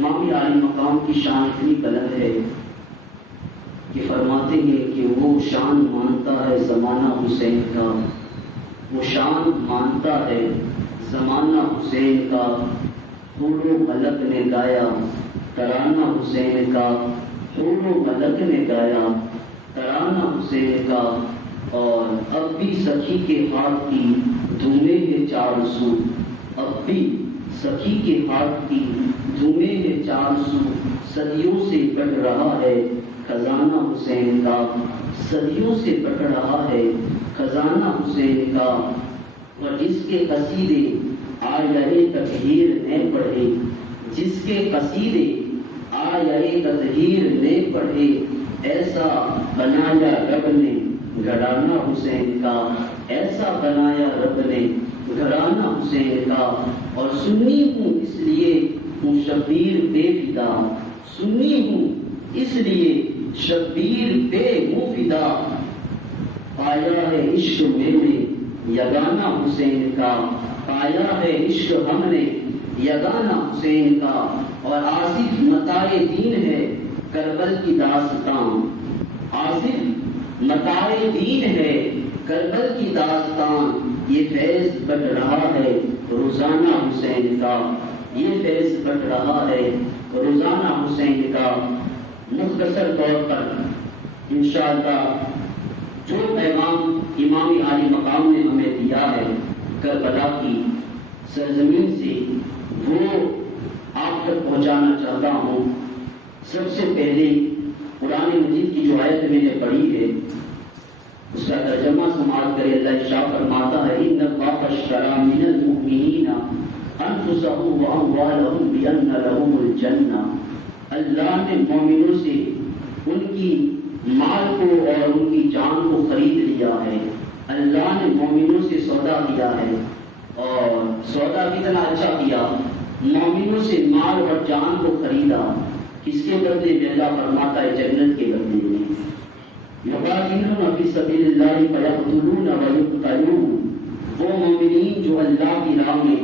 امام عالی مقام کی شان اتنی بلند ہے کہ فرماتے ہیں کہ وہ شان مانتا ہے زمانہ حسین کا، وہ شان مانتا ہے زمانہ حسین کا، حور و ملک نے گایا ترانہ حسین کا، حور و ملک نے گایا ترانہ حسین کا، اور اب بھی سخی کے ہاتھ کی دھومیں ہیں چار سو، اب بھی سخی کے ہاتھ کی دھومیں ہیں چار سو، صدیوں سے بڑھ رہا ہے خزانہ حسین کا، صدیوں سے بڑھ رہا ہے خزانہ حسین کا، اور جس کے قصیدے آیہ تطہیر نے پڑھے، جس کے قصیدے آیہ تطہیر نے پڑھے، ایسا بنایا رب نے گھرانہ حسین کا، ایسا بنایا رب نے گھرانہ حسین کا، اور سنی ہوں اس لیے ہوں شبیر بے فدا، سنی ہوں اس لیے شبیر بے فدا، پایا ہے عشق میں نے یگانہ حسین کا، پایا ہے عشق ہم نے یگانہ حسین کا، اور آصف متاع دین ہے کربل کی داستان، آصف متاع دین ہے کربل کی داستان، یہ فیض بڑھ رہا ہے روزانہ حسین کا، یہ فیض بڑھ رہا ہے روزانہ حسین کا۔ مختصر طور پر انشاءاللہ جو پیغام امام عالی مقام نے ہمیں دیا ہے کربلا کی سرزمین سے، وہ آپ تک پہنچانا چاہتا ہوں۔ سب سے پہلے قرآن مجید کی جو آیت میں نے پڑھی ہے اس کا ترجمہ سماعت کرے۔ اللہ شاہ فرماتا ہے ان اللہ اشتری من المؤمنین انفسهم واموالهم بان لهم الجنہ، اللہ نے مومنوں سے ان کی مال کو اور ان کی جان کو خرید لیا ہے، اللہ نے مومنوں سے سودا کیا ہے، اور سودا کتنا اچھا کیا، مومنوں سے مال اور جان کو خریدا، کس کے بدلے میں؟ اللہ فرماتا ہے جنت کے بدلے میں۔ یقاتلون فی سبیل اللہ فیقتلون ویقتلون، وہ مومنین جو اللہ کی راہ میں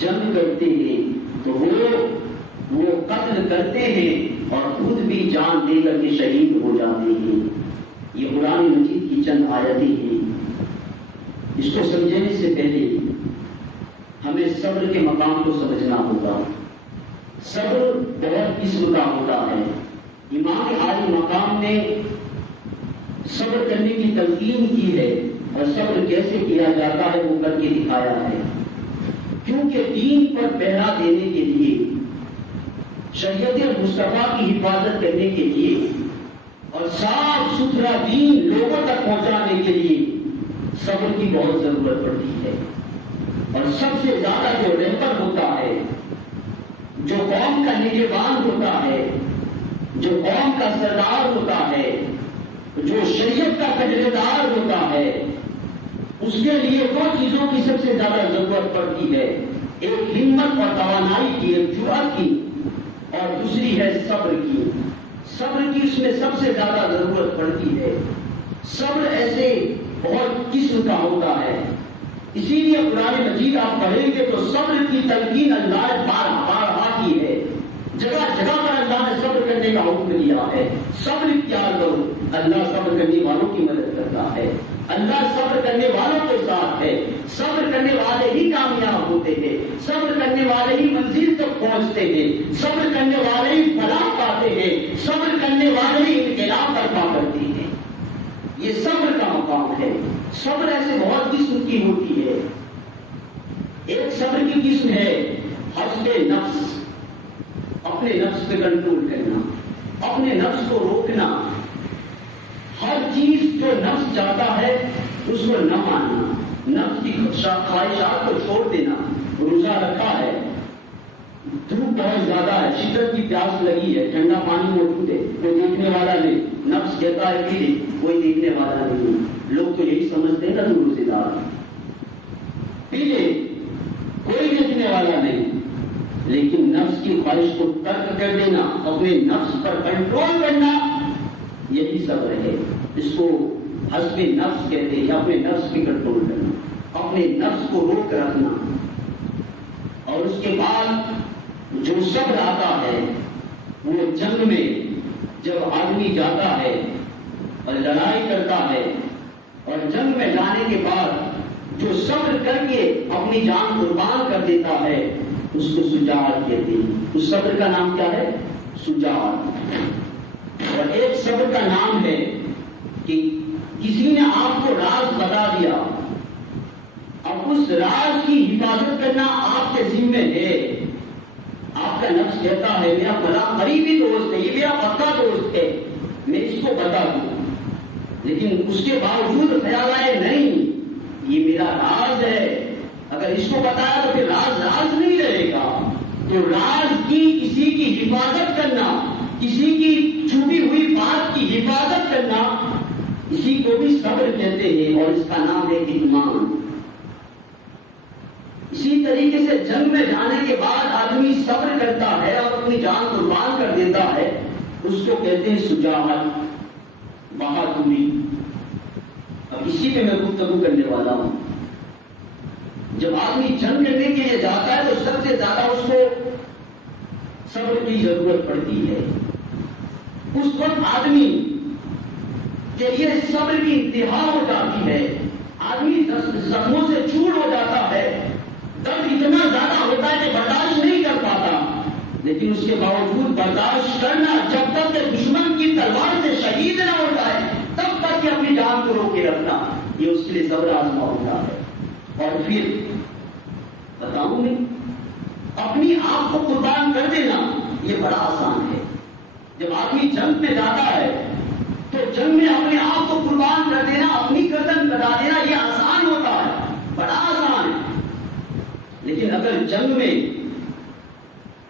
جنگ کرتے ہیں تو وہ قتل کرتے ہیں اور خود بھی جان دے کر کے شہید ہو جاتے ہیں۔ یہ قرآن مجید کی چند آیتیں ہیں۔ اس کو سمجھنے سے پہلے ہمیں صبر کے مقام کو سمجھنا ہوگا۔ صبر بہت قسم کا ہوتا ہے۔ امام عالی مقام نے صبر کرنے کی تلقین کی ہے، اور صبر کیسے کیا جاتا ہے وہ کر کے دکھایا ہے، کیونکہ دین پر پہرا دینے کے لیے، شریعت مصطفیٰ کی حفاظت کرنے کے لیے، اور صاف ستھرا دین لوگوں تک پہنچانے کے لیے صبر کی بہت ضرورت پڑتی ہے۔ اور سب سے زیادہ جو رہبر ہوتا ہے، جو قوم کا نگہبان ہوتا ہے، جو قوم کا سردار ہوتا ہے، جو شریعت کا پہرےدار ہوتا ہے، اس کے لیے دو چیزوں کی سب سے زیادہ ضرورت پڑتی ہے، ایک ہمت اور توانائی کی، ایک جرأت کی، اور دوسری ہے صبر کی۔ صبر کی اس میں سب سے زیادہ ضرورت پڑتی ہے۔ صبر ایسے بہت قسم کا ہوتا ہے، اسی لیے قرآن مجید آپ پڑھیں گے تو صبر کی تلقین اللہ نے بارہا کی ہے، جگہ جگہ پر اللہ نے صبر کرنے کا حکم دیا ہے۔ صبر اختیار کرو، اللہ صبر کرنے والوں کی مدد کرتا ہے، اللہ صبر کرنے والوں کے ساتھ ہے، صبر کرنے والے ہی کامیاب ہوتے ہیں، صبر کرنے والے ہی منزل تک پہنچتے ہیں، صبر کرنے والے ہی فلاح پاتے ہیں، صبر کرنے والے ہی انقلاب برپا کرتے ہیں۔ یہ صبر کا مقام ہے۔ صبر ایسے بہت قسم کی ہوتی ہے۔ ایک صبر کی قسم ہے حسب نفس، اپنے نفس پہ کنٹرول کرنا، اپنے نفس کو روکنا، ہر چیز جو نفس چاہتا ہے اس کو نہ ماننا، نفس کی خواہشات کو چھوڑ دینا۔ روزہ رکھا ہے، دھوپ بہت زیادہ ہے، شدت کی پیاس لگی ہے، ٹھنڈا پانی موجود ہے، کوئی دیکھنے والا نہیں، نفس کہتا ہے کہ کوئی دیکھنے والا نہیں، لوگ تو یہی سمجھتے ہیں نا تو روزے دار، پیلے کوئی دیکھنے والا نہیں، لیکن نفس کی خواہش کو ترک کر دینا، اپنے نفس پر کنٹرول کرنا، یہی صبر ہے۔ اس کو حسب نفس کہتے ہیں، اپنے نفس پہ کنٹرول کرنا، اپنے نفس کو روک رکھنا۔ اور اس کے بعد جو صبر آتا ہے جنگ میں جب آدمی جاتا ہے اور لڑائی کرتا ہے اور جنگ میں جانے کے بعد جو صبر کر کے اپنی جان قربان کر دیتا ہے اس کو شجاعت کہتے ہیں. اس صبر کا نام کیا ہے؟ شجاعت. اور ایک صبر کا نام ہے کہ کسی نے آپ کو راز بتا دیا، اب اس راز کی حفاظت کرنا آپ کے ذمہ ہے. آپ کا نفس کہتا ہے میرا بڑا قریبی دوست ہے، یہ میرا پکا دوست ہے، میں اس کو بتا دوں، لیکن اس کے باوجود خیال آئے نہیں یہ میرا راز ہے، اگر اس کو بتایا تو پھر راز راز نہیں رہے گا. تو راز کی کسی کی حفاظت کرنا، کسی کی چھپی ہوئی بات کی حفاظت کرنا، اسی کو بھی صبر کہتے ہیں اور اس کا نام ہے ایمان. اسی طریقے سے جنگ میں جانے کے بعد آدمی صبر کرتا ہے اور اپنی جان قربان کر دیتا ہے، اس کو کہتے ہیں شجاعت، بہادری. اب اسی پہ میں گفتگو کرنے والا ہوں. جب آدمی جنگ کرنے کے لیے جاتا ہے تو سب سے زیادہ اس کو صبر کی ضرورت پڑتی ہے. اس وقت آدمی کے لیے صبر کی انتہا ہو جاتی ہے، آدمی زخموں سے چور ہو جاتا ہے، درد اتنا زیادہ ہوتا ہے کہ برداشت نہیں کر پاتا، لیکن اس کے باوجود برداشت کرنا جب تک کہ دشمن کی تلوار سے شہید نہ ہو جائے تب تک کہ اپنی جان کو روکے رکھنا، یہ اس کے لیے صبر آزما ہوتا ہے. اور پھر بتاؤں میں اپنی آپ کو قربان کر دینا یہ بڑا آسان ہے. جب آدمی جنگ میں جاتا ہے تو جنگ میں اپنے آپ کو قربان کر دینا، اپنی گردن کٹا دینا یہ آسان ہوتا ہے، بڑا آسان ہے. لیکن اگر جنگ میں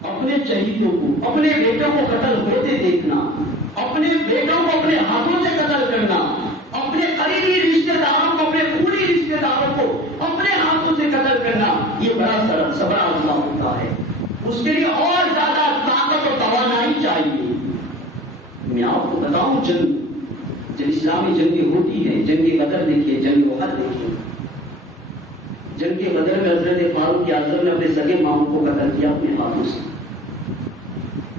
اپنے شہیدوں کو، اپنے بیٹوں کو قتل ہوتے دیکھنا، اپنے بیٹوں کو اپنے ہاتھوں سے قتل کرنا، اپنے قریبی رشتے داروں کو، اپنے پوری رشتے داروں کو اپنے ہاتھوں سے قتل کرنا، یہ بڑا صبر آزما ہوتا ہے. اس کے لیے اور زیادہ طاقت اور توانائی چاہیے. میں آپ کو بتاؤں جب اسلامی جنگیں ہوتی ہیں، جنگ بدر دیکھیے، جنگ احد دیکھیے. جنگ بدر میں حضرت فاروق اعظم نے اپنے سگے ماموں کو قتل کیا اپنے ہاتھوں سے.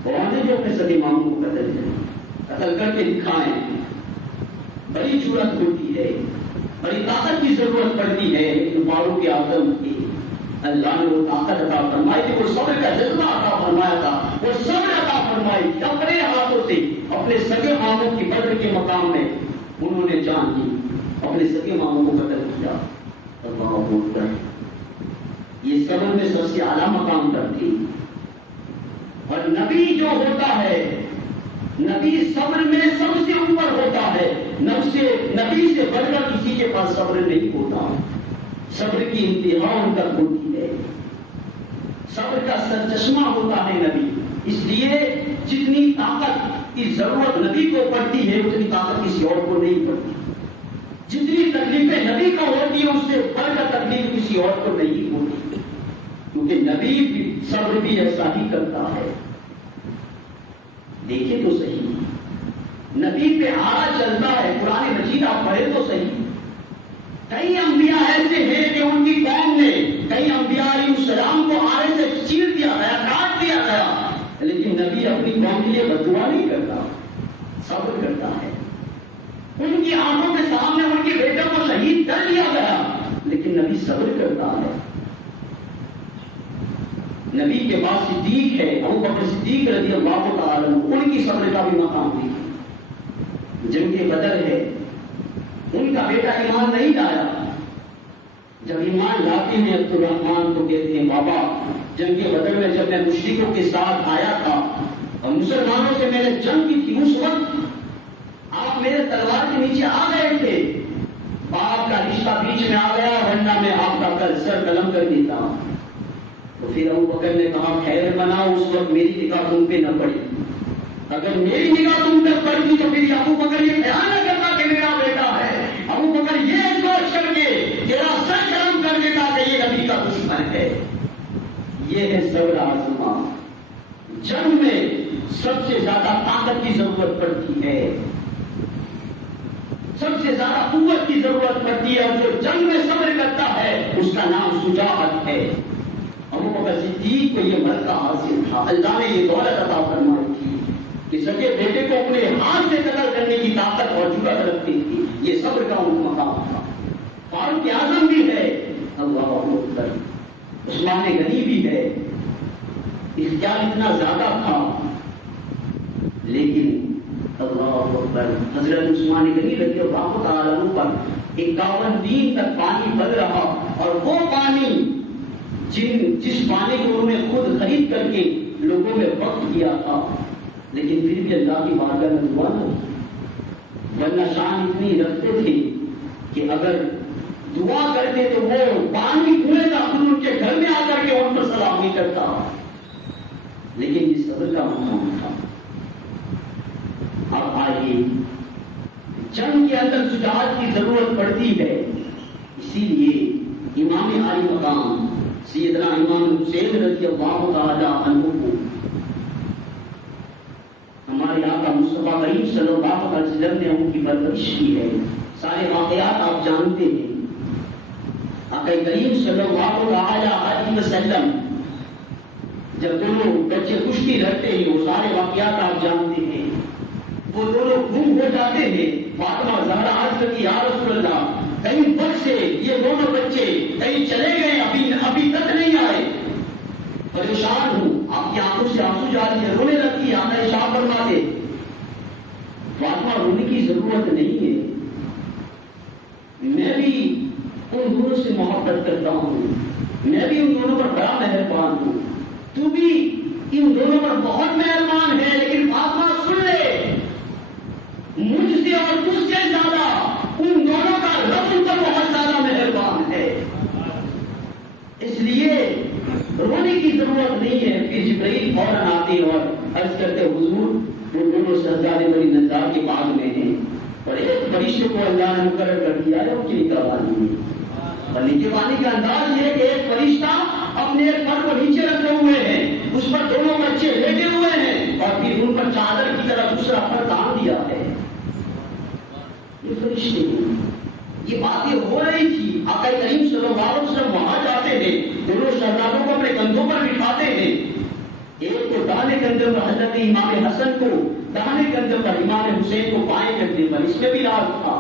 قرآن نے جو اپنے سگے ماموں کو قتل کیا، قتل کر کے دکھائیں. بڑی جرأت ہوتی ہے، بڑی طاقت کی ضرورت پڑتی ہے، لیکن فاروق اعظم کی اللہ نے وہ طاقت عطا فرمائی تھی، وہ صبر کا جذبہ عطا فرمایا تھا، وہ صبر عطا فرمائی تھی. اپنے ہاتھوں سے اپنے سگے ماموں کی بدر کے مقام میں انہوں نے جان دی، اپنے سگے ماموں کو قتل کیا. اللہ اکبر. یہ صبر میں سب سے اعلیٰ مقام پر تھی. اور نبی جو ہوتا ہے، نبی صبر میں سب سے اوپر ہوتا ہے. نبی سے بڑھ کر کسی کے پاس صبر نہیں ہوتا. صبر کی انتہا ان تک ہوتی ہے. صبر کا سرچشمہ ہوتا ہے نبی. اس لیے جتنی طاقت کی ضرورت نبی کو پڑتی ہے اتنی طاقت کسی اور کو نہیں پڑتی. جتنی تکلیفیں نبی کو ہوتی ہے اس سے بڑھ کر تکلیف کسی اور کو نہیں ہوتی، کیونکہ نبی بھی صبر بھی ایسا ہی کرتا ہے. دیکھیں تو صحیح، نبی پہ آرا چلتا ہے. قرآن مجید آپ پڑھیں تو صحیح. کئی انبیاء ایسے ہیں کہ ان کی قوم نے، کئی انبیاء علیہ السلام کو آرے سے چیر دیا گیا، کاٹ دیا گیا، لیکن نبی اپنی قوم کے لیے بددعا نہیں کرتا، صبر کرتا ہے. ان کی آنکھوں کے سامنے ان کے بیٹوں کو شہید کر دیا گیا، لیکن نبی صبر کرتا ہے. نبی کے بعد صدیق ہے، ابو بکر صدیق رضی اللہ تعالیٰ عنہ، ان کی صبر کا بھی مقام دی. جنگ بدر ہے، ان کا بیٹا ایمان نہیں لایا. جب ایمان لاتے ہیں عبد الرحمان تو کہتے ہیں بابا جنگ بدر میں جب میں مشرکوں کے ساتھ آیا تھا اور مسلمانوں سے میں نے جنگ کی تھی، اس وقت آپ میرے تلوار کے نیچے آ گئے تھے، باپ کا رشتہ بیچ میں آ گیا، ورنہ میں آپ کا سر قلم کر دیتا. تو پھر ابو بکر نے کہا خیر بناؤ، اس وقت میری نگاہ تم پہ نہ پڑی. اگر میری نگاہ تم پہ پڑتی تو پھر ابو بکر یہ خیال نہ کرتا کہ میرا بیٹا ہے. ابو بکر یہ سوچ کر کے تیرا سر قلم کر دیتا کہ یہ نبی کا دشمن ہے. یہ ہے صبر آزما. جنگ میں سب سے زیادہ طاقت کی ضرورت پڑتی ہے، سب سے زیادہ قوت کی ضرورت پڑتی ہے، اور جو جنگ میں صبر کرتا ہے اس کا نام شجاعت ہے. ابو بکر صدیق کو یہ مرتبہ حاصل تھا، اللہ نے یہ دولت عطا فرمائی تھی جرأت رکھتے تھے، یہ صبر کا ان کا مقام تھا۔ فاروق اعظم بھی ہے، اللہ اکبر، عثمان غنی بھی ہے، اختیار اتنا زیادہ تھا، لیکن اللہ اکبر حضرت عثمان غنی رضی اللہ تعالیٰ عنہ پر 51 دن تک پانی بڑھ رہا، اور وہ پانی جس پانی کو انہوں نے خود خرید کر کے لوگوں میں وقف کیا تھا، لیکن پھر بھی اللہ کی بارگاہ میں دعا نہ ہوئی، ورنہ شان اتنی رکھتے تھے کہ اگر دعا کرتے تو وہ پانی کنویں کا خود ان کے گھر میں آ کر کے ان پر سلام نہیں کرتا، لیکن یہ صبر کا مقام تھا۔ اب آئیے، جنگ کے اندر شجاعت کی ضرورت پڑتی ہے، اسی لیے امام عالی مقام سیدنا امام حسین رضی اللہ تعالی عنہ کو ہمارے آقا مصطفیٰ کریم صلی اللہ علیہ وسلم نے ان کی پرورش کی ہے۔ سارے واقعات آپ جانتے ہیں، آقا کریم صلی اللہ علیہ وسلم جب دونوں بچے کشتی لڑتے ہیں، وہ سارے واقعات آپ جانتے ہیں، وہ دونوں گم ہو جاتے ہیں۔ فاطمہ زہرا عرض کرتی یا رسول اللہ، کہیں وقت سے یہ دونوں بچے کہیں چلے گئے، ابھی تک نہیں آئے، پریشان ہوں، آپ کی آنکھوں سے آنسو جاری ہے، رونے لگتی ہے، آنا ارشاد فرماتے فاطمہ رونے کی ضرورت نہیں ہے، میں بھی ان دونوں سے محبت کرتا ہوں، میں بھی ان دونوں پر بڑا مہربان ہوں، تو بھی ان دونوں پر بہت مہربان ہے، لیکن فاطمہ سن لے، مجھ سے اور تجھ سے زیادہ ان دونوں کا رب ان پر بہت زیادہ مہربان ہے، اس لیے رونے کی ضرورت نہیں ہے۔ پھر جبرائیل فوراً آتے اور عرض کرتے حضور وہ دونوں شہزادے بڑی نظار کے باغ میں ہیں، اور ایک فرشتے کو اللہ نے مقرر کر دیا ہے ان کی نگہبانی میں، اور نگہبانی کا انداز یہ ہے کہ ایک فرشتہ اپنے ایک پر کو نیچے رکھے ہوئے ہیں، اس پر دونوں بچے لیٹے ہوئے ہیں، اور پھر ان پر چادر کی طرح دوسرا پر تان دیا ہے، یہ فرشتے ہیں۔ یہ باتیں ہو رہی تھی، آقا کریم صلی اللہ علیہ وسلم وہاں جاتے تھے، دونوں شہزادوں کو اپنے کندھوں پر بٹھاتے تھے، ایک کو داہنے کندھے پر حضرت امام حسن کو، داہنے کندھے پر امام حسین کو بائیں کندھے پر، اس میں بھی راز تھا۔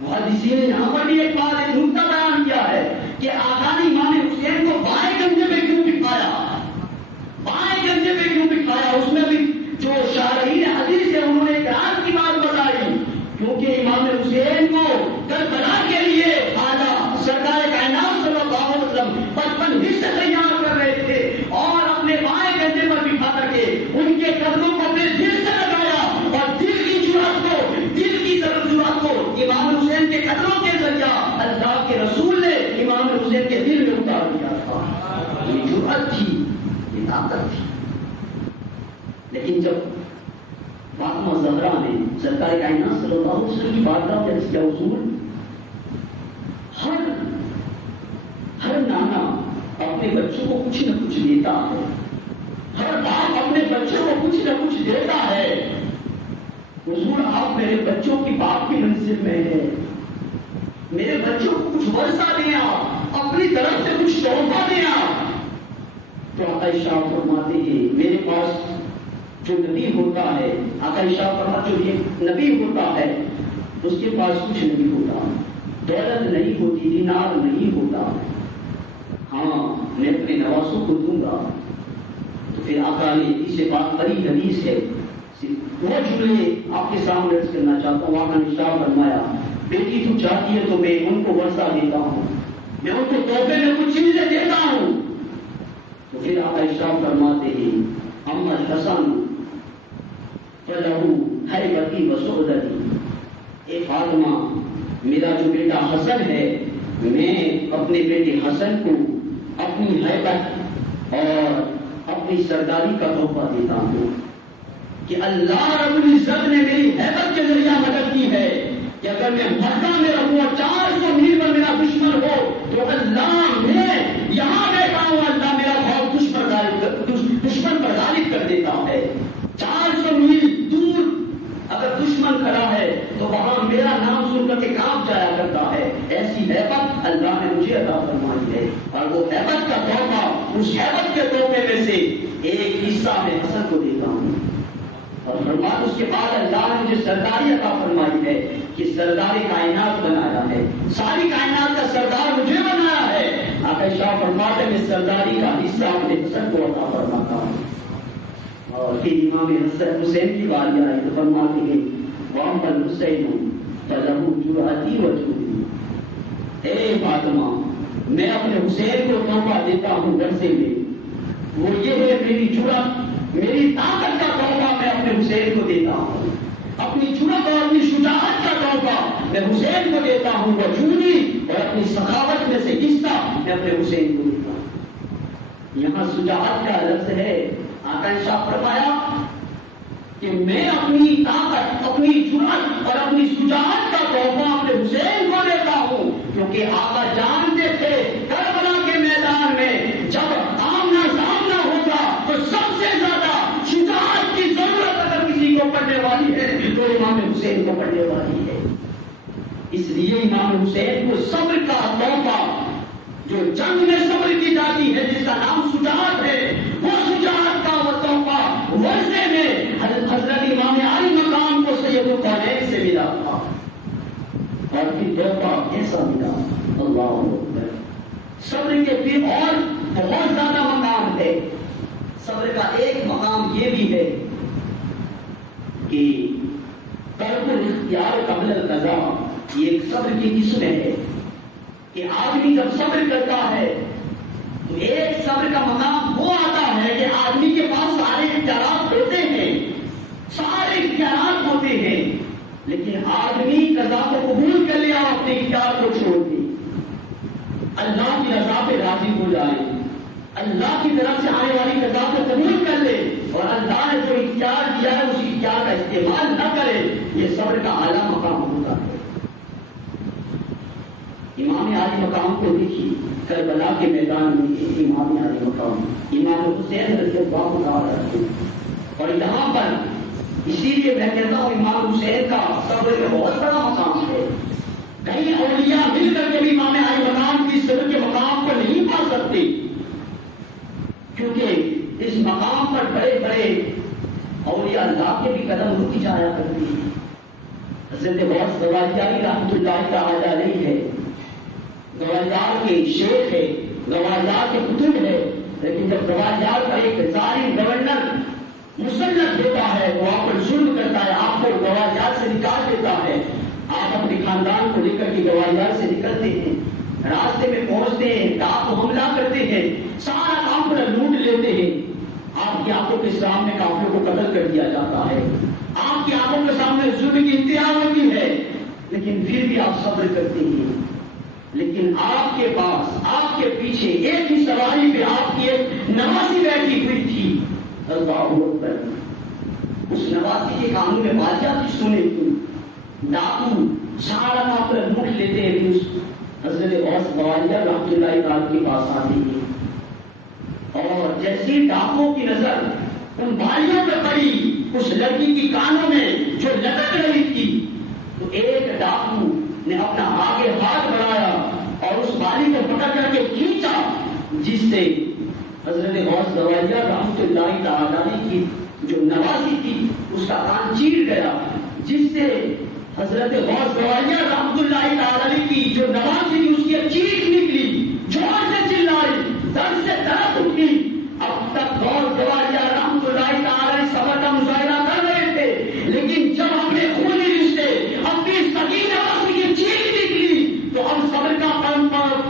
محدثین نے یہاں پر بھی ایک بات ایک نکتہ بیان کیا ہے کہ آقا نے امام حسین کو بائیں کندھے پہ کیوں بٹھایا، بائیں کندھے پہ کیوں بٹھایا، اس میں بھی جو شارحین حدیث ہے انہوں نے ایک راز کی بات بتائی، کیونکہ امام حسین کو کربلا کے لیے آجا سرکار کائنات صلی اللہ علیہ وسلم 55 حصے تیار کر رہے تھے، اور اپنے بائیں کندھے پر بٹھا کر کے ان کے قدموں کو اپنے دل سے لگایا، اور دل کی جرأت کو امام حسین کے قدموں کے ذریعہ اللہ کے رسول نے امام حسین کے دل میں اتار دیا تھا۔ یہ جرأت تھی، یہ طاقت تھی۔ لیکن جب فاطمہ زہرا نے سرکار کائنات صلی اللہ علیہ وسلم کی بارگاہ میں عرض کیا حضور، ہر نانا اپنے بچوں کو کچھ نہ کچھ دیتا ہے، ہر باپ اپنے بچوں کو کچھ نہ کچھ دیتا ہے، حضور آپ میرے بچوں کی باپ کی منزل میں ہے، میرے بچوں کو کچھ ورثہ دیں، آپ اپنی طرف سے کچھ تحفہ دیں۔ آپ تو آقا ارشاد فرماتے ہیں میرے پاس جو نبی ہوتا ہے، آقا ارشاد فرماتے جو یہ نبی ہوتا ہے اس کے پاس کچھ نہیں ہوتا، دولت نہیں ہوتی، دینار نہیں ہوتا، ہاں میں اپنے نوازوں کو دوں گا۔ تو پھر آقا نے اسے بات بڑی حدیث ہے، وہ جملے آپ کے سامنے عرض کرنا چاہتا ہوں۔ آقا نے ارشاد فرمایا بیٹی تو چاہتی ہے تو میں ان کو ورثہ دیتا ہوں، میں ان کو تحفے میں کچھ چیزیں دیتا ہوں۔ تو پھر آقا ارشاد فرماتے ہیں اما الحسن فلہو ہیبتی وسعدتی، اے فاطمہ میرا جو بیٹا حسن ہے، میں اپنے بیٹے حسن کو اپنی ہیبت اور اپنی سرداری کا تحفہ دیتا ہوں کہ اللہ رب العزت نے میری ہیبت کے ذریعہ مدد کی ہے کہ اگر میں مکہ میں رہوں اور 400 میل پر میرا دشمن ہو تو اللہ میں یہاں بیٹھا ہوں، اللہ میرا بہت دشمن پر غالب کر دیتا ہے۔ 400 میل دور اگر دشمن کھڑا ہے تو وہاں میرا نام سن کر کے کانپ جایا کرتا ہے، ایسی ہیبت اللہ نے مجھے عطا فرمائی ہے، اور وہ ہیبت کا تحفہ، اس ہیبت کے تحفے میں سے ایک حصہ میں حسن کو دیتا ہوں۔ اور فرمایا اس کے بعد اللہ نے مجھے سرداری عطا فرمائی ہے کہ سردار کائنات بنایا ہے، ساری کائنات کا سردار مجھے بنایا ہے۔ آقا شاہ فرماتے ہیں سرداری کا حصہ اپنے حسن کو عطا فرماتا ہے۔ اور پھر امام حسین کی باری آئی تو فرماتے ہیں وَأَمَّا الْحُسَيْنُ فَلَهُ جُرْأَتِي وَجُودِي، اے فاطمہ میں اپنے حسین کو تحفہ دیتا ہوں ورثے میں، وہ یہ ہے میری جرأت، میری طاقت کا تحفہ میں اپنے حسین کو دیتا ہوں، اپنی جرأت اور اپنی شجاعت کا تحفہ میں حسین کو دیتا ہوں، وجودی اور اپنی سخاوت میں سے حصہ میں اپنے حسین کو دیتا ہوں۔ یہاں شجاعت کا لفظ ہے، آقا نے شاہ فرمایا کہ میں اپنی طاقت، اپنی جرأت اور اپنی شجاعت کا تحفہ اپنے حسین کو دیتا ہوں، کیونکہ آقا جانتے تھے کربلا کے میدان میں جب آمنا سامنا ہوگا تو سب سے زیادہ شجاعت کی ضرورت اگر کسی کو پڑنے والی ہے تو امام حسین کو پڑنے والی ہے۔ اس لیے امام حسین کو صبر کا تحفہ، جو جنگ میں صبر کی جاتی ہے جس کا نام شجاعت ہے، وہ شجاعت کا وہ تحفہ ورثے میں حضرت امام علی مقام کو سید القونین سے ملا تھا، اور پھر تحفہ کیسا ملا، اللہ اکبر۔ صبر کے پھر اور بہت زیادہ مقام ہے۔ صبر کا ایک مقام یہ بھی ہے کہ ترک الاختیار قبل القضاء، یہ ایک صبر کی قسم ہے کہ آدمی جب صبر کرتا ہے تو ایک صبر کا مقام وہ آتا ہے کہ آدمی کے پاس سارے اختیارات ہوتے ہیں، سارے اختیارات ہوتے ہیں، لیکن آدمی قضا کو قبول کر لیا اور اپنے اختیار کو چھوڑ دے، اللہ کی رضا پہ راضی ہو جائے، اللہ کی طرف سے آنے والی قضا کو قبول کر لے اور اللہ نے جو اختیار دیا ہے اس اختیار کا استعمال نہ کرے، یہ صبر کا اعلیٰ مقام ہوتا ہے۔ امام علی مقام کو دیکھیے، کربلا کے میدان میں امام علی مقام، امام حسین رضی اللہ تعالیٰ عنہ، اور یہاں پر اسی لیے میں کہتا ہوں امام حسین کا صبر کا بہت بڑا مقام ہے۔ کئی اولیاء مل کر کے بھی امام علی مقام کی صبر کے مقام کو نہیں پا سکتے، کیونکہ اس مقام پر بڑے بڑے اولیاء اللہ کے بھی قدم رک جایا کرتے ہیں۔ حضرت غوث گوالیاری رحمۃ اللہ تعالی علیہ ہے، گوالیار کے شیخ ہے، گوالیار کے کتب ہے، لیکن جب گوالیار کا ایک ظالم گورنر مسلط ہوتا ہے، وہ آپ پر ظلم کرتا ہے، آپ کو گوالیار سے نکال دیتا ہے، آپ اپنے خاندان کو لے کر کے گوالیار سے نکلتے ہیں، راستے میں پہنچتے ہیں، ڈاک کو حملہ کرتے ہیں، سارا کام پر لوٹ لیتے ہیں، آپ کی آنکھوں کے سامنے کافروں کو قتل کر دیا جاتا ہے، آپ کی آنکھوں کے سامنے ظلم کی انتہا ہوتی ہے، لیکن پھر بھی آپ صبر کرتے ہیں۔ لیکن آپ کے پاس، آپ کے پیچھے ایک ہی سواری پہ آپ کی ایک نواسی بیٹھی ہوئی تھی، اللہ اکبر۔ اس نواسی کے کانوں میں بادشاہ کی سنے تھی، ڈاکو سارا کام پر لوٹ لیتے ہیں، حضرت غوث گوالیار رحمۃ اللہ تعالیٰ کے پاس آتے ہیں، اور جیسی ڈاکوں کی نظر ان بھائیوں پہ پڑی، اس لڑکی کی کانوں میں جو لٹک رہی تھی، تو ایک ڈاکو نے اپنا آگے ہاتھ بڑھایا اور اس بالی کو پکڑ کر کے کھینچا، جس سے حضرت غوث گوالیار رحمۃ اللہ تعالی کی جو نواسی تھی اس کا کان چیر گیا، جس سے حضرت غوث گوالیار رحمۃ اللہ تعالی کی جو نواسی تھی اس کی چیخ نکلی، زور سے چلائی، درد سے درد اٹھی۔ اب تک غوث گوالیار رحمۃ اللہ تعالی صبر کا مظاہرہ کر رہے تھے، لیکن جب اپنے خونی رشتے، اپنی سگی نواسی کی چیخ نکلی تو اب صبر کا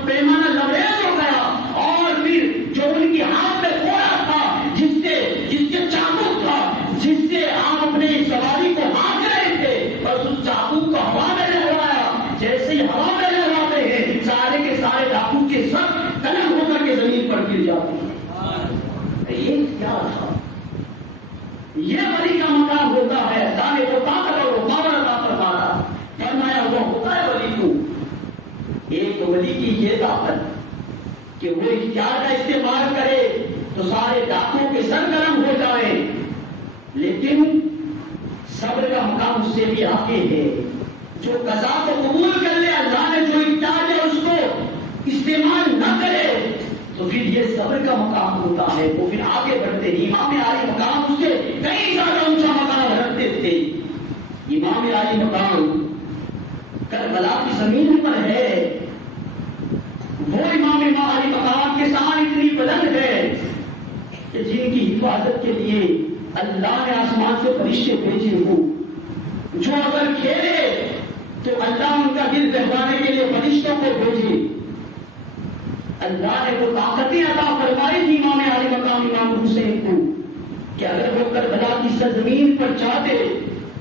پیمانہ لبریز ہو گیا، اور پھر جو ان کی ہاتھ میں گھوڑا تھا، جس کے چاقو تھا، جس سے آپ اپنے سواری کو ہانک رہے تھے، بس اس چاقو کو ہوا میں لہرایا، جیسے ہی ہوا میں لہراتے ہیں سارے کے سارے ڈاکو کے سب قلم ہو کر کے زمین پر گر جاتے ہیں۔ یہ کیا تھا؟ یہ ولی کا مقام ہوتا ہے، دانے کو طاقت اور پاور عطا فرماتا، فرمایا وہ ہوتا ہے ولی کو۔ ایک ولی کی یہ طاقت کہ وہ اختیار کا استعمال کرے تو سارے ڈاکوں کے سر قلم ہو جائیں، لیکن صبر کا مقام اس سے بھی آگے ہے، جو قضا کو قبول کر لے، اللہ نے جو اختیار ہے اس کو استعمال نہ کرے تو پھر یہ صبر کا مقام ہوتا ہے، وہ پھر آگے بڑھتے ہیں۔ امام علی مقام اس سے کئی زیادہ اونچا مقام رکھتے تھے۔ امام اللہ نے آسمان سے فرشتے بھیجے ہوں جو اگر کھیلے تو اللہ ان کا دل بہلانے کے لیے فرشتوں کو بھیجے. اللہ نے وہ طاقتیں عطا فرمائی تھی امام عالی مقام امام حسین کو کہ اگر وہ کربلا کی سرزمین پر چاہتے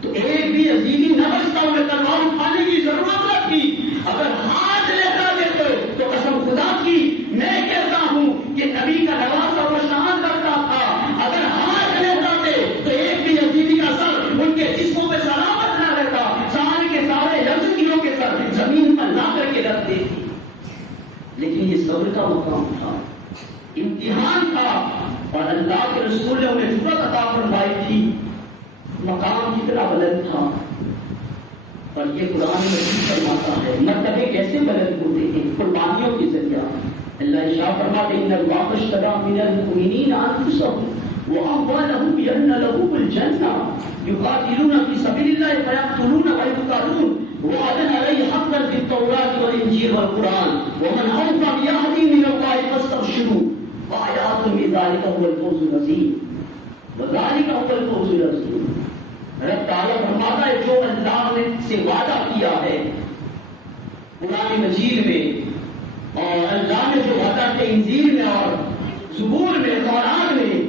تو ایک بھی عزیزی نہ بچتا, انہیں تلوار اٹھانے کی ضرورت نہ تھی. اگر ہاتھ لیتا دیتے تو قسم خدا کی میں کہتا ہوں کہ نبی کا نواسا وہ شان کرتا تھا. اگر ہاتھ لیتا تھے تو ایک بھی عزیزی کا سر ان کے جسموں پہ سلامت نہ رہتا, سارے کے سارے یزیدیوں کے سر زمین پر لا کر کے رکھ دیتی. لیکن یہ صبر کا مقام تھا, امتحان تھا, اور اللہ کے رسول نے انہیں جرأت عطا فرمائی تھی. مقام کتنا بلند تھا, اور یہ قرآن مجید فرماتا ہے مرتبے کیسے بلند ہوتے ہیں قربانیوں کے ذریعہ. اللہ ارشاد فرماتے ہیں ان اللہ اشتری من المؤمنین انفسهم واموالهم بان لهم الجنہ یقاتلون فی سبیل اللہ فیقتلون ویقتلون وعدا علیہ حقا فی التوراۃ والانجیل والقرآن ومن اوفی بعهده من اللہ فاستبشروا وآیات من ذلک هو الفوز العظیم وذلک هو الفوز العظیم. رب تعالیٰ فرماتا ہے جو اللہ نے سے وعدہ کیا ہے قرآن مجید میں, اور اللہ نے جو وعدہ کیا انجیل میں اور زبور میں تورات میں,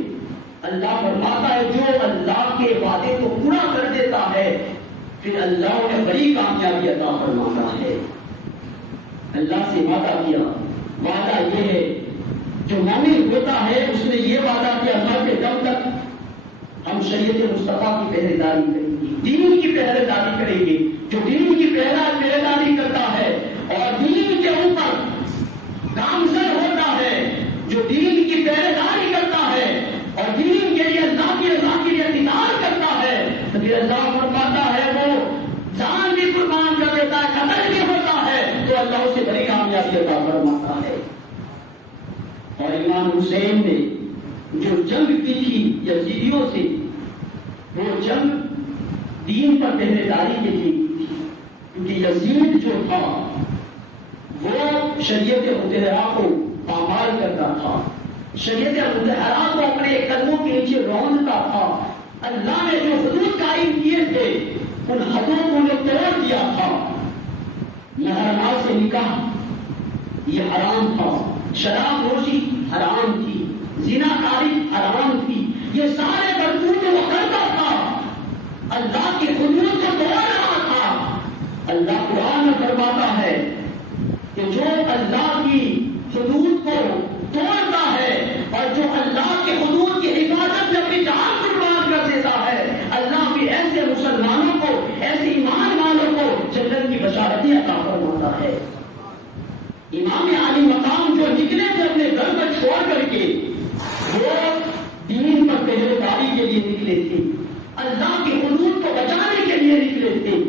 اللہ فرماتا ہے جو اللہ کے وعدے کو پورا کر دیتا ہے پھر اللہ نے بڑی کامیابی عطا فرماتا ہے. اللہ سے وعدہ کیا, وعدہ یہ ہے جو مومن ہوتا ہے اس نے یہ وعدہ کیا اللہ کے دم تک ہم شریعت مصطفیٰ کی پہرے داری کریں گے, دین کی پہرے داری کریں گے. جو دین کی پہرے داری کرتا ہے اور دین کے اوپر گامزن ہوتا ہے, جو دین کی پہرے داری کرتا ہے اور دین کے لیے اللہ کی رضا کے لیے انتظار کرتا ہے تو پھر اللہ فرماتا ہے وہ جان بھی قربان کر دیتا ہے, قتل بھی ہوتا ہے تو اللہ اسے بڑی کامیابی عطا فرماتا ہے. اور امام حسین نے جو جنگ کی تھی یزیدیوں سے, وہ جنگ دین پر پہرے داری کے لیے کی تھی, کیونکہ یزید جو تھا وہ شریعت مطہرہ کو پامال کرتا تھا, شریعت مطہرہ کو اپنے قدموں کے نیچے روندتا تھا. اللہ نے جو حدود قائم کیے تھے ان حدوں کو انہیں توڑ دیا تھا. محرمات سے نکاح یہ حرام تھا, شراب نوشی حرام تھی, زنا کاری حرام تھی, یہ سارے برتون وہ کرتا تھا, اللہ کی حدود کو توڑ رہا تھا. اللہ قرآن میں فرماتا ہے کہ جو اللہ کی حدود کو توڑتا ہے اور جو اللہ کے حدود کی حفاظت میں اپنی جان قربان کر دیتا ہے, اللہ بھی ایسے مسلمانوں کو, ایسے ایمان والوں کو جنت کی بشارتیں عطا فرماتا ہے. امام عالی مقام جو نکلے تھے اپنے گھر کو چھوڑ کر کے, وہ دین پر پہرے داری کے لیے نکلے تھے, اللہ کی حدود کو بچانے کے لیے نکلے تھے.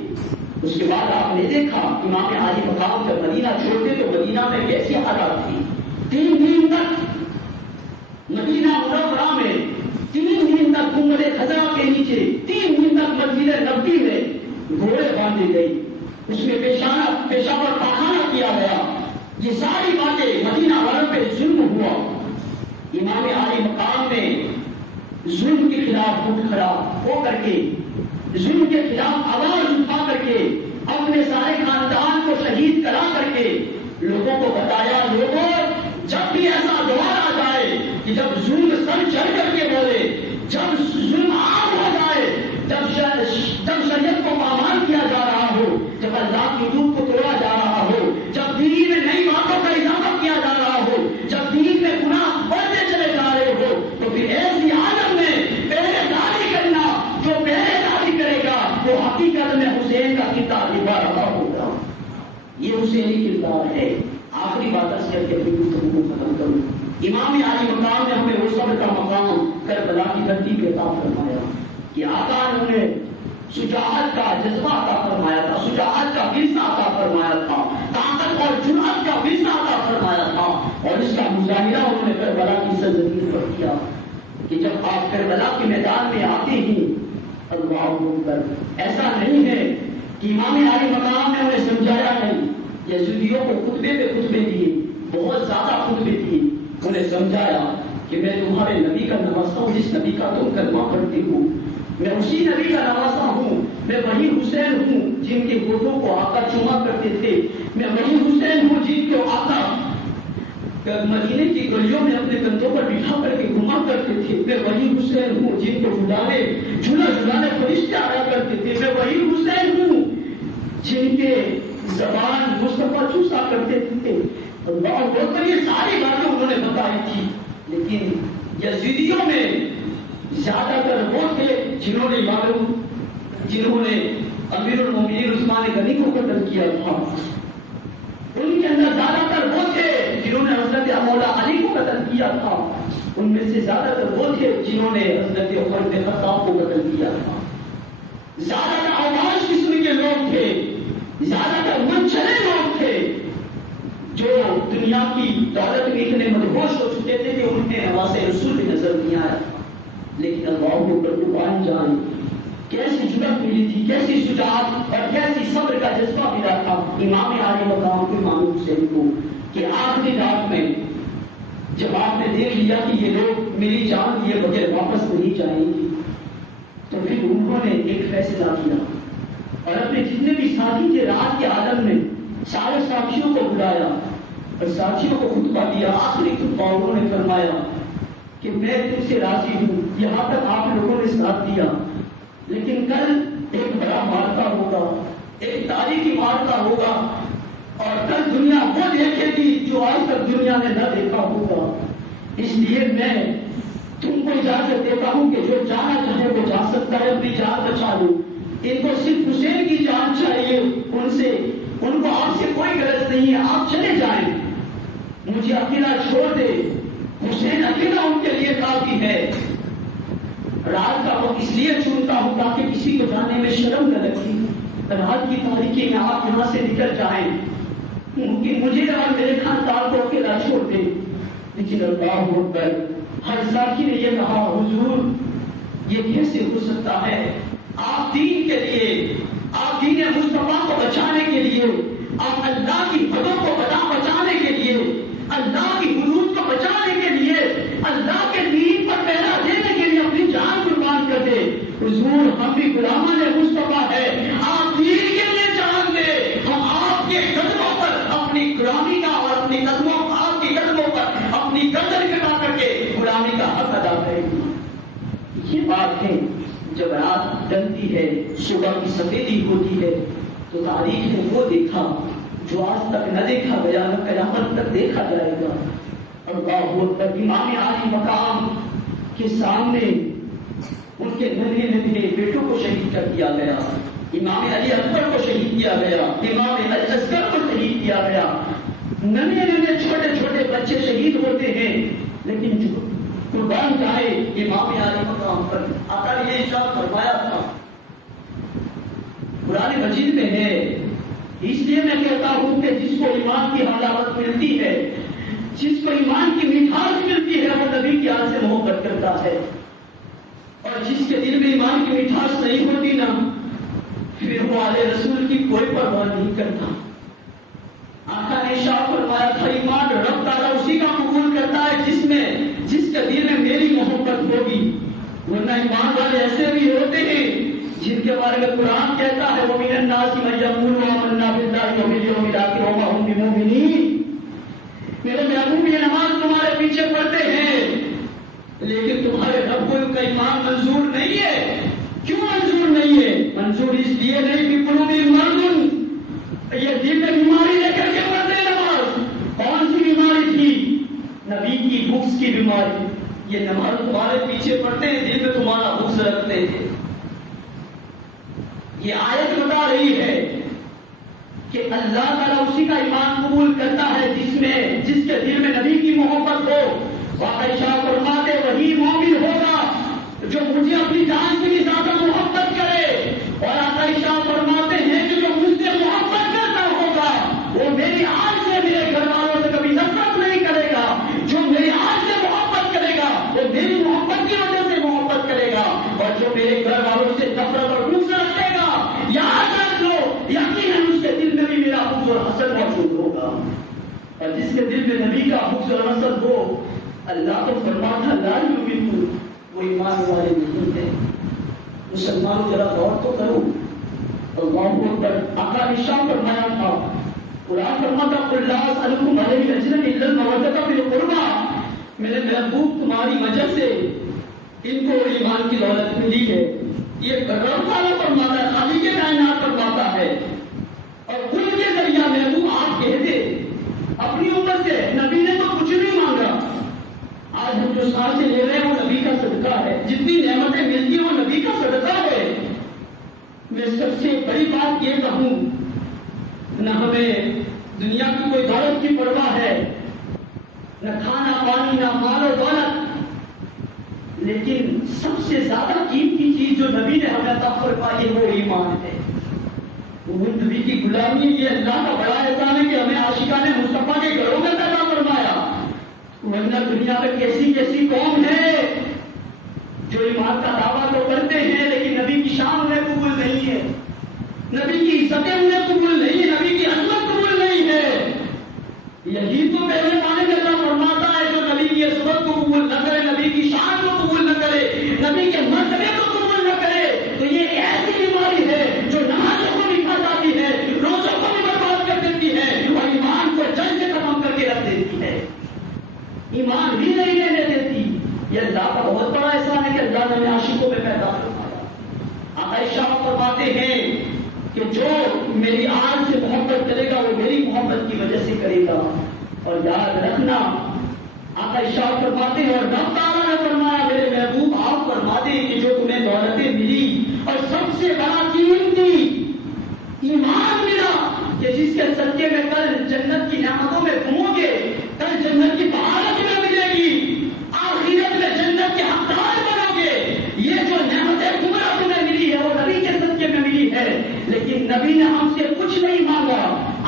اس کے بعد آپ نے دیکھا امام عالی مقام جب مدینہ چھوڑتے تو مدینہ میں کیسی حالات تھی. 3 دن تک مدینہ منورہ میں, 3 دن تک گنبد خضرا کے نیچے, 3 دن تک مسجد نبوی میں گھوڑے باندھے گئے, اس میں پیشاور پاخانہ کیا گیا. یہ ساری باتیں مدینہ والوں پہ ظلم ہوا. امام عالی مقام نے ظلم کے خلاف اٹھ کھڑا ہو کر کے, ظلم کے خلاف آواز اٹھا کر کے, اپنے سارے خاندان کو شہید کرا کر کے لوگوں کو بتایا, لوگوں جب بھی ایسا دور آ جائے کہ جب ظلم سر چڑھ کر کے بولے, جب ظلم عام ہو جائے, جب شریعت کو پامال کیا جا رہا ہو, جب اللہ کی حدود کو توڑا جا رہا ہو, جب دین میں نئی باتوں کا اضافہ کیا جا رہا ہو, جب دین میں گناہ بڑھتے چلے جا رہے ہو, تو پھر ایسی عالم میں پہرے داری کرنا, جو پہرے داری کرے گا وہ حقیقت میں حسین کا کردار نبھا رہا ہوگا. یہ حسینی کردار ہے. آخری بات اس کر کے اپنی گفتگو کو ختم کروں. امام عالی مقام نے ہمیں وہ صبر کا مقام کربلا کی دھرتی پہ عطا فرمایا کہ آقا نے انہیں شجاعت کا جذبہ عطا فرمایا تھا, شجاعت کا ورثہ عطا فرمایا تھا, طاقت اور جرأت کا ورثہ عطا فرمایا تھا, اور اس کا مظاہرہ انہوں نے کربلا کی سرزمین پر کیا کہ جب آپ کربلا کے میدان میں آتے ہیں اللہ اکبر, ایسا نہیں ہے کہ امام عالی مقام نے انہیں سمجھایا نہیں, یزیدیوں کو خطبے پہ خطبے دیے, بہت زیادہ خطبے دیے, انہیں سمجھایا کہ میں تمہارے نبی کا نواسا ہوں جس نبی کا تم کلمہ پڑھتے ہو، میں اسی نبی کا نواسا ہوں، میں وہی حسین ہوں جن کے ہونٹوں کو آقا چوما کرتے تھے، میں وہی حسین ہوں جن کو آقا مدینے کی گلیوں میں اپنے کندھوں پر بٹھا کر کے گھما کرتے تھے، میں وہی حسین ہوں جن کو جھولا جھلانے فرشتے آیا کرتے تھے، میں وہی حسین ہوں جن کے زبان مصطفیٰ چوسا کرتے تھے۔ اللہ اکبر، یہ ساری باتیں انہوں نے بتائی تھی، لیکن یزیدیوں میں زیادہ تر وہ تھے جنہوں نے امیر المومنین عثمان غنی کو قتل کیا تھا، ان کے اندر زیادہ تر وہ تھے جنہوں نے حضرت مولا علی کو قتل کیا تھا، ان میں سے زیادہ تر وہ تھے جنہوں نے حضرت عمر بن خطاب کو قتل کیا تھا۔ زیادہ تر آواز قسم کے لوگ تھے، زیادہ تر منچلے لوگ تھے جو دنیا کی دولت میں اتنے مدہوش ہو چکے تھے کہ انہیں نواز رسول بھی نظر نہیں آیا تھا، لیکن اللہ کو قربان جان کیسی جرأت ملی تھی، کیسی شجاعت اور کیسی صبر کا جذبہ ملا تھا امام عالی مقام کے امام حسین کو، کہ آخری رات میں جب آپ نے دیکھ لیا کہ یہ لوگ میری جان لیے بغیر واپس نہیں جائیں گے، تو پھر انہوں نے ایک فیصلہ کیا اور اپنے جتنے بھی ساتھی تھے رات کے عالم میں سارے ساتھیوں کو بلایا اور ساتھیوں کو خطبہ دیا۔ آخری خطبہ انہوں نے فرمایا کہ میں تم سے راضی ہوں، یہاں تک آپ لوگوں نے ساتھ دیا، لیکن کل ایک بڑا معرکہ ہوگا، ایک تاریخی معرکہ ہوگا، اور کل دنیا وہ دیکھے گی جو آج تک دنیا نے نہ دیکھا ہوگا، اس لیے میں تم کو اجازت دیتا ہوں کہ جو جانا چاہے وہ جا سکتا ہے، اپنی جان بچا لو، ان کو صرف حسین کی جان چاہیے، ان کو آپ سے کوئی غرض نہیں ہے، آپ چلے جائیں، مجھے اکیلا چھوڑ دے، حسین اکیلا ان کے لیے کافی ہے۔ رات کا وقت اس لیے چنتا ہوں تاکہ کسی کو جانے میں شرم نہ لگے، رات کی تاریکی میں آپ یہاں سے نکل جائیں، ممکن مجھے اور میرے خاندان کو اکیلا چھوڑ دے۔ لیکن اللہ اکبر، ہر ساتھی نے یہ کہا حضور یہ کیسے ہو سکتا ہے، آپ دین کے لیے، آپ دین مصطفیٰ کو بچانے کے لیے، آپ اللہ کی حدوں کو بچانے کے لیے، اللہ کی حدود کو بچانے کے لیے، اللہ کے دین پر پہرا دینے کے لیے اپنی جان قربان کر دے۔ حضور ہم بھی غلامان مصطفیٰ ہے، آپ دین کے لیے جان دے، ہم آپ کے قدموں پر اپنی غلامی کا اور اپنی قدموں آپ کے قدموں پر اپنی گردن کٹا کر کے غلامی کا حق ادا کریں گے۔ یہ بات ہے، جب رات ڈلتی ہے صبح کی سفیدی ہوتی ہے تو تاریخ نے وہ دیکھا جو آج تک نہ دیکھا گیا، نہ قیامت تک دیکھا جائے گا۔ اللہ اکبر، امام عالی مقام کے سامنے ان کے ننھے بیٹوں کو شہید کر دیا گیا، امام علی اکبر کو شہید کیا گیا، امام الاصغر کو شہید کیا گیا، ننھے چھوٹے چھوٹے بچے شہید ہوتے ہیں، لیکن جو قربان جائے امام عالی مقام پر۔ آقا نے یہ ارشاد فرمایا تھا، قرآن مجید میں ہے، اس لیے میں کہتا ہوں کہ جس کو ایمان کی حلاوت ملتی ہے، جس کو ایمان کی مٹھاس ملتی ہے، وہ نبی کی آل سے محبت کرتا ہے، اور جس کے دل میں ایمان کی مٹھاس نہیں ہوتی نا، پھر وہ آل رسول کی کوئی پرواہ نہیں کرتا۔ آقا نے ارشاد فرمایا تھا، ایمان رب تعالیٰ اسی کا قبول کرتا ہے جس کے دل میں میری محبت ہوگی، ورنہ ایمان والے ایسے بھی ہوتے ہیں جن کے بارے میں قرآن کہتا ہے وَمِنَ النَّاسِ مَن يَقُولُ آمَنَّا بِاللَّهِ وَبِالْيَوْمِ الْآخِرِ وَمَا هُم بِمُؤْمِنِينَ۔ میرے محبوب یہ نماز تمہارے پیچھے پڑھتے ہیں، لیکن تمہارے رب کو ان کا ایمان منظور نہیں ہے۔ کیوں منظور نہیں ہے؟ منظور اس لیے نہیں کہ قلوبہم مرض، یہ دل میں بیماری لے کر کے پڑھتے ہیں نماز۔ کون سی بیماری تھی؟ نبی کی بغض کی بیماری۔ یہ نماز تمہارے پیچھے پڑھتے ہیں، دل میں تمہارا بغض رکھتے ہیں۔ یہ آیت بتا رہی ہے کہ اللہ تعالیٰ اسی کا ایمان قبول کرتا ہے جس کے دل میں نبی کی محبت ہو۔ واقعی شاہ فرماتے وہی مومن ہوگا جو مجھے اپنی جان سے بھی زیادہ محبت کرے، اور آقا شاہ فرماتے ہیں کہ جو مجھ سے محبت کرتا ہوگا وہ میری آج سے میرے گھر والوں سے کبھی نفرت نہیں کرے گا، جو میری آج سے محبت کرے گا وہ میری محبت کی وجہ سے محبت کرے گا، اور جو میرے گھر والوں سے نفرت اور بغض رکھے گا، یاد رکھ لو یقیناً اس کے دل میں بھی میرا بغض اور حسد موجود ہوگا۔ اور جس کے دل میں نبی کا بغض اور حسد ہو اللہ تو فرماتا لا یؤمنون، وہ ایمان والے نہیں تھے۔ مسلمانوں ذرا غور تو کرو، اللہ اکبر، آقا نے شاہ فرمایا تھا، قرآن فرماتا قل لا اسألکم علیہ اجرا الا المودۃ فی القربى، میرے محبوب تمہاری وجہ سے ان کو ایمان کی دولت ملی ہے۔ یہ رب تعالیٰ فرماتا ہے، خالق کائنات فرماتا ہے، اور ان کے ذریعہ محبوب آپ کہتے اپنی امت سے، نبی نے تو کچھ نہیں مانگا، آج ہم جو سانسیں لے رہے ہیں وہ نبی کا صدقہ ہے، جتنی نعمتیں ملتی ہیں وہ نبی کا صدقہ ہے۔ میں سب سے بڑی بات یہ کہوں، نہ ہمیں دنیا کی کوئی دولت کی پرواہ ہے، نہ کھانا پانی، نہ مال و دولت، لیکن سب سے زیادہ قیمتی چیز جو نبی نے ہمیں عطا فرمائی ہے وہ ایمان ہے۔ وہ نبی کی غلامی، یہ اللہ کا بڑا احسان ہے کہ ہمیں عاشقان مصطفیٰ کے گھروں میں پیدا فرمایا، ورنہ دنیا میں کیسی کیسی قوم ہے جو ایمان کا دعویٰ تو کرتے ہیں لیکن نبی کی شان انہیں قبول نہیں ہے، نبی کی عزتیں انہیں قبول نہیں ہے، نبی کی عظمت قبول نہیں ہے۔ یہی تو پہلے پانے کا اللہ فرماتا ہے جو نبی کی عظمت کو قبول نہ کرے، نبی کی شان کو قبول نہ کرے، نبی کے مرتبے کو قبول نہ کرے، تو یہ ایسی بیماری ہے جو نمازوں کو بھی کھا جاتی ہے، روزوں کو بھی برباد کر دیتی ہے، اور ایمان کو جل سے ختم کر کے رکھ دیتی ہے، ایمان بھی نہیں لینے دیتی۔ یہ اللہ کا بہت بڑا احسان ہے کہ اللہ نے ہمیں عاشقوں میں پیدا فرمایا۔ آقا شاہ فرماتے ہیں کہ جو میری آن سے محبت کرے گا وہ میری محبت کی وجہ سے کرے گا، اور یاد رکھنا آقا شاہ فرماتے ہیں، اور رب تعالیٰ نے فرمایا میرے محبوب آپ فرما دیں کہ جو تمہیں دولتیں ملی اور سب سے بڑا قیمتی ایمان ملا کہ جس کے صدقے میں کل جنت کی نعمتوں میں گھومو گے، کل جنت کی بہارت میں ملے گی، آخرت میں جنت کے حقدار بنو گے، یہ جو نعمتیں گمراہ تمہیں ملی ہے وہ نبی کے صدقے میں ملی ہے، لیکن نبی نے ہم سے کچھ نہیں مانگا۔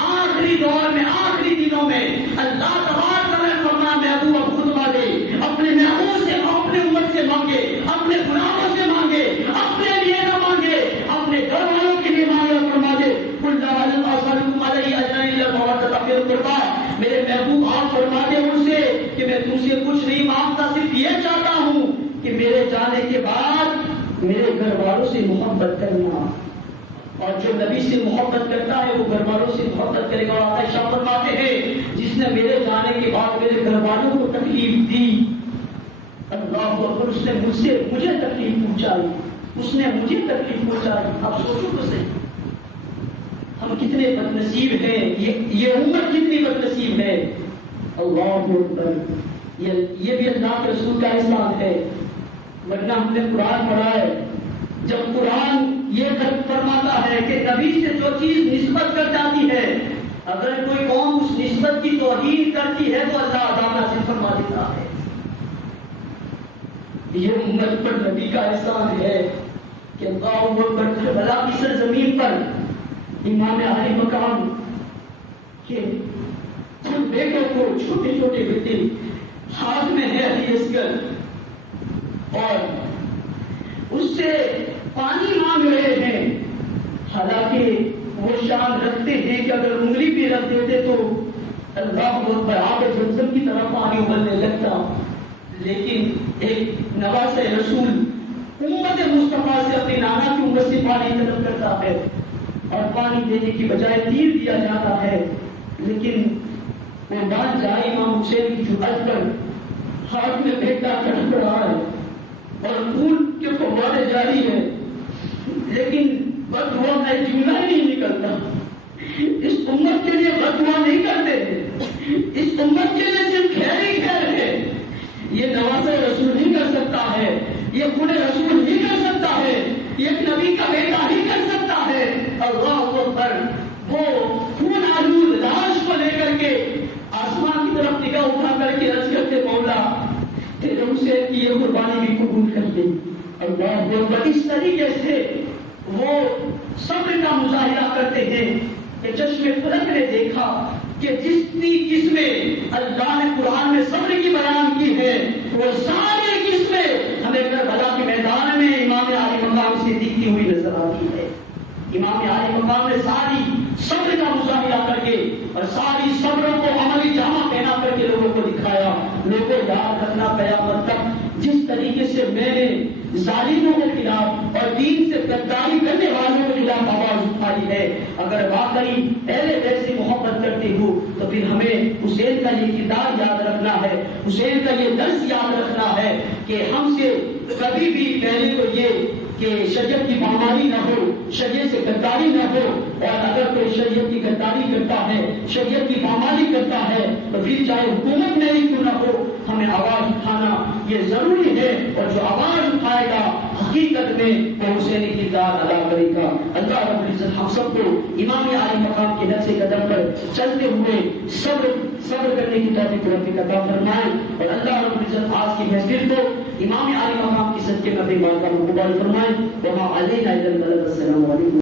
آخری دور میں، آخری دنوں میں اللہ تبارک و تعالیٰ فرمایا محبوب اب خود مانگے، اپنے محبوب سے، اپنے امت سے مانگے، اپنے غلاموں سے مانگے، اپنے لیے نہ مانگے، اپنے گھر والوں کے لیے مانگے، فرما دے قل لا اسألکم علیہ اجرا الا المودۃ فی القربى، میرے محبوب آپ فرما دے ان سے کہ میں تم سے کچھ نہیں مانگتا، صرف یہ چاہتا ہوں کہ میرے جانے کے بعد میرے گھر والوں سے محبت کرنا، اور جو نبی سے محبت کرتا ہے وہ گھر والوں سے محبت کرے گا۔ اور آقا شاہ فرماتے ہیں جس نے میرے جانے کے بعد میرے گھر والوں کو تکلیف دی، اللہ اکبر، اس نے مجھے تکلیف پہنچائی، اس نے مجھے تکلیف پہنچائی۔ آپ سوچو تو صحیح ہم کتنے بد نصیب ہیں، یہ امت کتنی بد نصیب ہے۔ اللہ اکبر، یہ بھی اللہ کے رسول کا احسان ہے، ورنہ ہم نے قرآن پڑھا ہے، جب قرآن یہ فرماتا ہے کہ نبی سے جو چیز نسبت کر جاتی ہے، اگر کوئی قوم اس نسبت کی توہین کرتی ہے تو اللہ عذاب نازل فرما دیتا ہے۔ یہ امت پر نبی کا احسان ہے کہ اللہ اکبر، کربلا کی سرزمین پر امام علی مقام کے بیٹوں کو، چھوٹے چھوٹے بیٹے، ہاتھ میں ہے علی اصغر، اور اس سے پانی مانگ رہے ہیں، حالانکہ وہ شان رکھتے ہیں کہ اگر انگلی بھی رکھ دیتے تو اللہ اکبر آب زمزم کی طرح پانی ابلنے لگتا، لیکن ایک نواز رسول امت مصطفیٰ سے اپنی نانا کی امت سے پانی طلب کرتا ہے، اور پانی دینے کی بجائے تیر دیا جاتا ہے، لیکن وہ مان جائے امام حسین کی جرأت پر، ہاتھ میں بیٹا کھڑک رہا ہے اور خون کے فوارے جاری ہے، لیکن بد دعا کا جملہ ہی نہیں نکلتا۔ اس امت کے لیے بد دعا نہیں کرتے، اس امت کے لیے صرف خیر ہی خیر ہے۔ یہ نواز رسول ہی کر سکتا ہے، یہ خود رسول ہی کر سکتا ہے، یہ نبی کا بیٹا ہی کر سکتا ہے۔ اللہ اکبر، وہ خون آلود لاش کو لے کر کے آسمان کی طرف نگاہ اٹھا کر کے عرض کرتے مولا تیرے حسین کی یہ قربانی بھی قبول کر دے۔ اللہ اکبر، اس طریقے سے وہ صبر کا مظاہرہ کرتے ہیں کہ چشم فلک نے دیکھا کہ جتنی قسمیں اللہ نے قرآن میں صبر کی بیان کی ہے وہ ساری قسمیں ہمیں کربلا کے میدان میں امام علی مقام سے دکھتی ہوئی نظر آتی ہے۔ امام علی مقام نے ساری صبر کا مظاہرہ کر کے اور ساری صبروں کو عملی جامہ پہنا کر کے لوگوں کو دکھایا۔ میرے کو یاد رکھنا قیامت تک جس طریقے سے میں نے ظالموں کے خلاف اور دین سے غداری کرنے والوں کے خلاف آواز اٹھائی ہے، اگر واقعی اہل بیت سے محبت کرتی ہوں تو پھر ہمیں حسین کا یہ کردار یاد رکھنا ہے، حسین کا یہ درس یاد رکھنا ہے کہ ہم سے کبھی بھی پہلے تو یہ کہ شریعت کی پامالی نہ ہو، شریعت سے غداری نہ ہو، اور اگر کوئی شریعت کی غداری کرتا ہے، شریعت کی پامالی کرتا ہے تو پھر چاہے حکومت میں ہی کیوں نہ ہو ہمیں آواز اٹھانا یہ ضروری ہے، اور جو آواز اٹھائے گا حقیقت میں وہ حسینی کردار ادا کرے گا۔ اللہ رب العزت ہم سب کو امام عالی مقام کے نقش قدم پر چلتے ہوئے صبر کرنے کی توفیق عطا فرمائے، اور اللہ رب العزت آج کی محفل کو امام عالی مقام کی صدقے میں اپنی بات کا مقبول فرمائے۔ وما علینا الا البلاغ۔ السلام